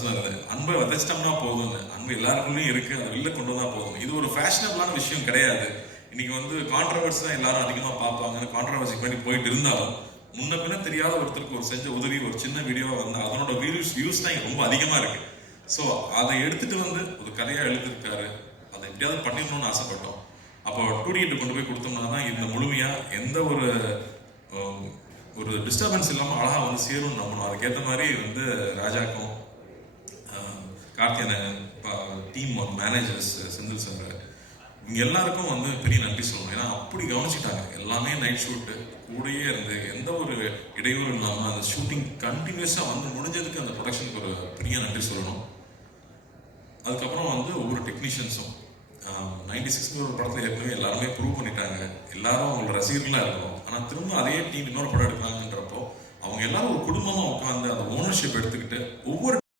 சொன்னது அன்பை விதைச்சிட்டோம்னா போதும்னு. அன்பு எல்லாருக்குள்ளேயும் இருக்கு, அதை வெளில கொண்டு வந்தா போதும். இது ஒரு ஃபேஷனபிளான விஷயம் கிடையாது. இன்னைக்கு வந்து கான்ட்ரவர்சி தான் எல்லாரும் அதிகமா பார்ப்பாங்க. கான்ட்ரவர்சி பண்ணி போயிட்டு இருந்தாலும் முன்ன பின்ன தெரியாத ஒருத்தருக்கு ஒரு செஞ்ச உதவி ஒரு சின்ன வீடியோவா வந்து அதனோட வியூஸ் தான் ரொம்ப அதிகமா இருக்கு. ஸோ அதை எடுத்துட்டு வந்து ஒரு கதையா எழுதிருக்காரு. அதை எப்படியாவது பண்ணிடணும்னு ஆசைப்பட்டோம். அப்போ 2D கொண்டு போய் கொடுத்தோம்னா தான் இந்த முழுமையா எந்த ஒரு டிஸ்டர்பன்ஸ் இல்லாமல் அழகா வந்து சேரும்னு நம்பணும். அதுக்கேற்ற மாதிரி வந்து ராஜாக்கும் Karthiyan team managers Senthil sir இங்க எல்லாருக்கும் வந்து பெரிய நன்றி சொல்லணும். ஏன்னா அப்படி கவனிச்சுட்டாங்க. எல்லாமே நைட் ஷூட்டு கூடயே இருந்து எந்த ஒரு இடையூறு இல்லாமல் அந்த ஷூட்டிங் கண்டினியூஸா வந்து முடிஞ்சதுக்கு அந்த ப்ரொடக்ஷனுக்கு ஒரு பெரிய நன்றி சொல்லணும். அதுக்கப்புறம் வந்து ஒவ்வொரு டெக்னீஷியன்ஸும் 96 ஒரு படத்துல ஏற்கனவே எல்லாருமே ப்ரூவ் பண்ணிட்டாங்க. எல்லாரும் அவங்களோட ரசிகர்களா இருக்கணும். ஆனா திரும்ப அதே டீம் இன்னொரு படம் எடுக்கிறாங்கன்றப்போ அவங்க எல்லாரும் ஒரு குடும்பமா உட்காந்து அந்த ஓனர்ஷிப் எடுத்துக்கிட்டு ஒவ்வொரு